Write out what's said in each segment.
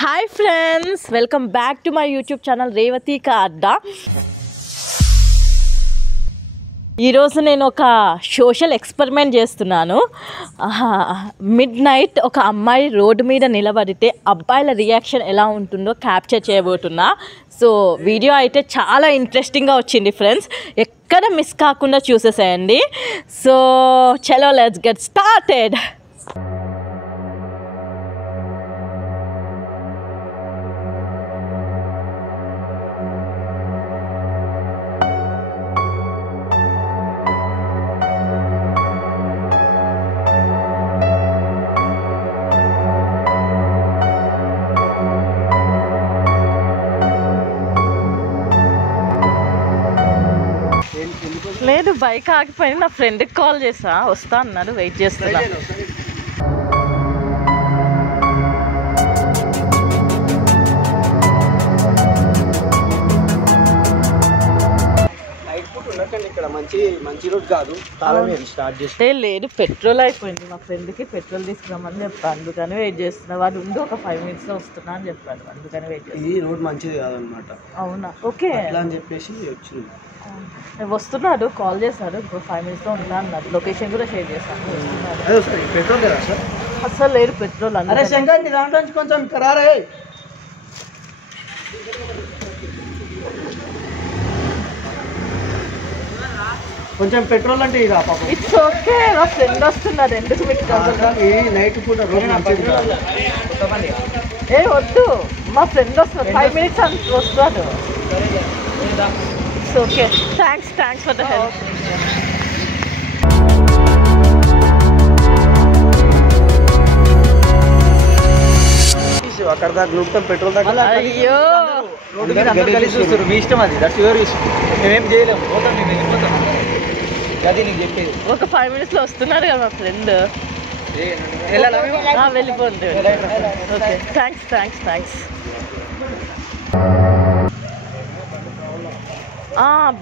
Hi friends, welcome back to my YouTube channel Revathi కా అడ్డా. ఈరోజు నేను ఒక సోషల్ ఎక్స్పెరిమెంట్ చేస్తున్నాను. మిడ్ నైట్ ఒక అమ్మాయి రోడ్డు మీద నిలబడితే అబ్బాయిల రియాక్షన్ ఎలా ఉంటుందో క్యాప్చర్ చేయబోతున్నా. సో వీడియో అయితే చాలా ఇంట్రెస్టింగ్గా వచ్చింది ఫ్రెండ్స్, ఎక్కడ మిస్ కాకుండా చూసేసేయండి. సో చలో లెట్స్ గెట్ స్టార్టెడ్. లేదు, బైక్ ఆగిపోయింది. నా ఫ్రెండ్కి కాల్ చేసా, వస్తా అన్నాడు, వెయిట్ చేస్తున్నా. లేదు, పెట్రోల్ అయిపోయింది. మా ఫ్రెండ్కి పెట్రోల్ తీసుకురామని చెప్పాను, అందుకని వెయిట్ చేస్తున్నా. వాడు ఉండి ఒక 5 minutes వస్తున్నా అని చెప్పాడు, అందుకని వెయిట్ చేస్తున్నా. ఈ రోడ్ మంచిది కాదనమాట. అవునా, ఓకే అని చెప్పేసి వచ్చింది. వస్తున్నాడు, కాల్ చేశాడు, ఇంకో 5 minutes ఉంటా అన్నాడు. లొకేషన్ కూడా షేర్ చేశాను. పెట్రోల్ లేదా సార్? అసలు లేదు పెట్రోల్. అరే శంకర్, నీ దాంట్లో నుంచి కొంచెం కరారే. కొంచెం పెట్రోల్ అంటే ఇక పాపం. ఇట్స్ ఓకే, మా ఫ్రెండ్ వస్తున్నారు. ఎందుకు మీకు నైట్ పూట రోడ్ మంచిది కాదు. ఏ వద్దు, మా ఫ్రెండ్ వస్తున్నారు, 5 minutes అంత వస్తాడు. It's okay, thanks for the help. అక్కడ దాకా గ్లూప్తాం, పెట్రోల్ దాకా. అయ్యో, చూస్తారు, మీ ఇష్టం అది. దట్స్ యువర్ ఇష్టం, మేమేం చేయలేము. పోతాం, మేము వెళ్ళిపోతాం. అది నీకు చెప్పేది. ఒక 5 minutes లో వస్తున్నారు కదా మా ఫ్రెండ్. వెళ్ళిపోండి. Okay, thanks.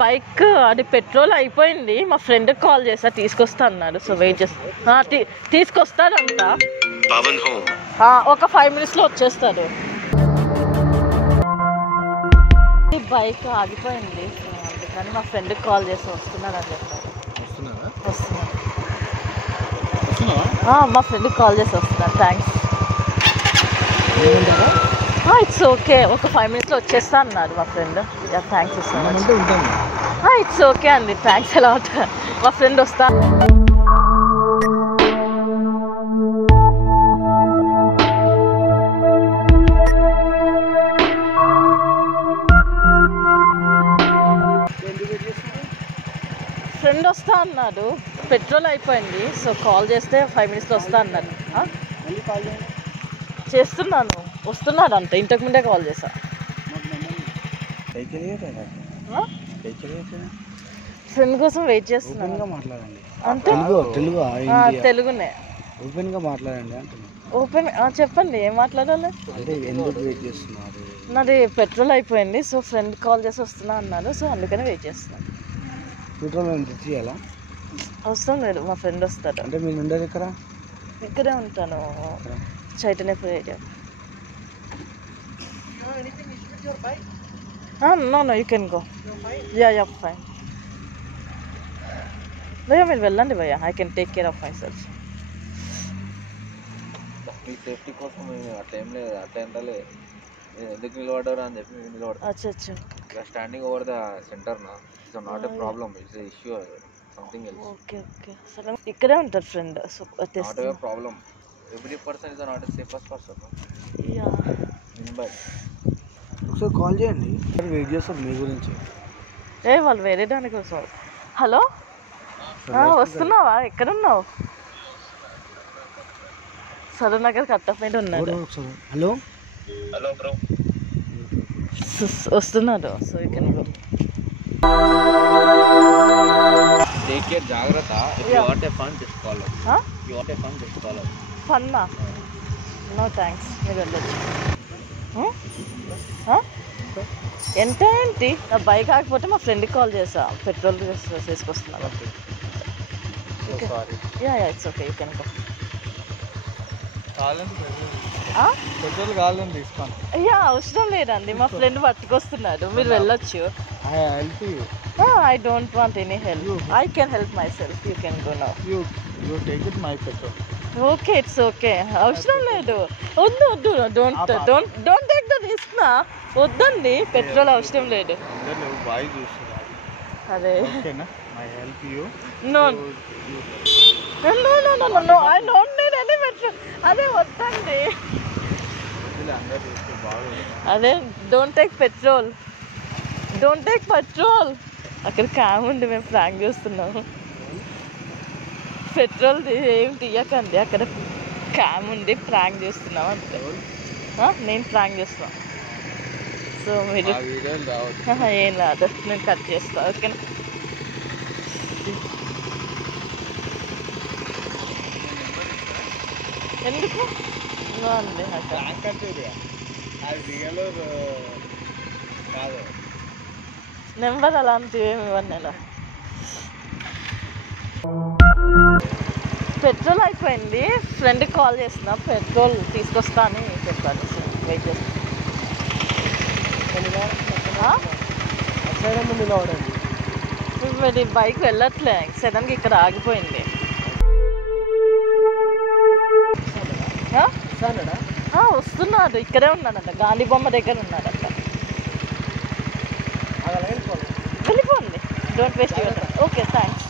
బైక్ అది పెట్రోల్ అయిపోయింది. మా ఫ్రెండ్కి కాల్ చేసా, తీసుకొస్తా అన్నాడు. సో వెయిట్ చేస్తా. తీసుకొస్తాడంట. ఒక 5 minutes లో వచ్చేస్తాడు. ఈ బైక్ ఆగిపోయింది, అందుకని మా ఫ్రెండ్కి కాల్ చేసి వస్తున్నాడు అని చెప్పాడు. మా ఫ్రెండ్కి కాల్ చేసి వస్తున్నాను. థ్యాంక్స్. ఇట్స్ ఓకే, ఒక 5 minutes లో వచ్చేస్తా అన్నాడు మా friend. Thanks so much. It's okay అండి, థ్యాంక్స్ అలాట్. మా ఫ్రెండ్ వస్తా. ఫ్రెండ్ వస్తా అన్నాడు, పెట్రోల్ అయిపోయింది. సో కాల్ చేస్తే 5 minutes లో వస్తా అన్నాడు. చేస్తున్నాను, వస్తున్నాడు అంట. ఇంతకు ముందే కాల్ చేశా. ఫ్రెండ్ కోసం వెయిట్ చేస్తున్నాను. అంటే తెలుగునే ఓపెన్ గా మాట్లాడండి. ఓపెన్ చెప్పండి, ఏం మాట్లాడాలి? నాది పెట్రోల్ అయిపోయింది. సో ఫ్రెండ్ కాల్ చేసి వస్తున్నా అన్నాడు. సో అందుకని వెయిట్ చేస్తున్నాను. పెట్రోల్ చేయాలా? అవసరం లేదు, మా ఫ్రెండ్ వస్తాడు. అంటే మీరు ఉండదు ఇక్కడే ఉంటాను, Chaitanyapuram area. No, you can go. Yeah, fine. భయ్యా మీరు వెళ్ళండి భయ్యా, I can take care of myself. Me safety కోసం అట్లా ఏం లేదు, అట్లా ఎంత లేదు. ఎందుకు నిలబడ్డారు అని చెప్పి నిలబడతారు. అచ్చా స్టాండింగ్ ఓవర్ ద సెంటర్ నా it's not a problem, it's a issue, something else. Okay సరే, ఇక్కడే ఉంటారు friend. So not a problem. Every person is not a safest person. Yeah, ఒకసారి కాల్ చేయండి, వెయిట్ చేస్తాం మీ గురించి. వాళ్ళు వేరే దాని కోసం. హలో, వస్తున్నావా? ఎక్కడున్నావు? సరూర్ నగర్ కట్టప్ మీద ఉన్నాడు. హలో బ్రో, వస్తున్నాడు. So you can go. Take care, జాగ్రత్త. If you want a fun just call us. You want a fun just call us. ఫన్నా? నో థ్యాంక్స్, మీరు వెళ్ళొచ్చు. ఎంత ఏంటి? నా బైక్ ఆగిపోతే మా ఫ్రెండ్కి కాల్ చేసా, పెట్రోల్ తీసుకొస్తున్నా. Yeah it's okay, you can go. Petrol కావాలని తీసుకోండి. అయ్యా అవసరం లేదండి, మా ఫ్రెండ్ పట్టుకొస్తున్నాడు, మీరు వెళ్ళొచ్చు. I don't want any help, I can help my self, you can go now. You take it my petrol. Okay it's okay, అవసరం లేదు. వద్దు వద్దు, డోంట్ టేక్ ద రిస్క్ నా, వద్దండి, పెట్రోల్ అవసరం లేదు. బాయ్ చూస్తున్నా. అరే ఓకేనా, may help you. No no no no no no, I don't need any petrol. అదే వద్దండి, అందరూ చూస్తే బాగుంది. అదే don't take petrol, don't take petrol. అక్కడ క్యామ్ ఉంది, మేము ప్రాంక్ చేస్తున్నాము. పెట్రోల్ ఏం తీయకండి, అక్కడ క్యామ్ ఉంది, ప్రాంక్ చేస్తున్నాం అంతే. నేను ప్రాంక్ చేస్తున్నా, సో మీరు ఏం రాదు, నేను కట్ చేస్తా. ఓకేనా, ఎందుకు అండి నెంబర్ అలాంటివి ఏమి ఇవ్వండి నేను. పెట్రోల్ అయిపోయింది, ఫ్రెండ్కి కాల్ చేస్తున్నా, పెట్రోల్ తీసుకొస్తా అని చెప్పాను. వెయిట్ చేస్తాను. మరి బైక్ వెళ్ళట్లే, సడన్గా ఇక్కడ ఆగిపోయింది. వస్తున్నాడు, ఇక్కడే ఉన్నాడంట, గాంధీ బొమ్మ దగ్గర ఉన్నాడంట. వెళ్ళిపోండి, don't waste your time. Okay thanks.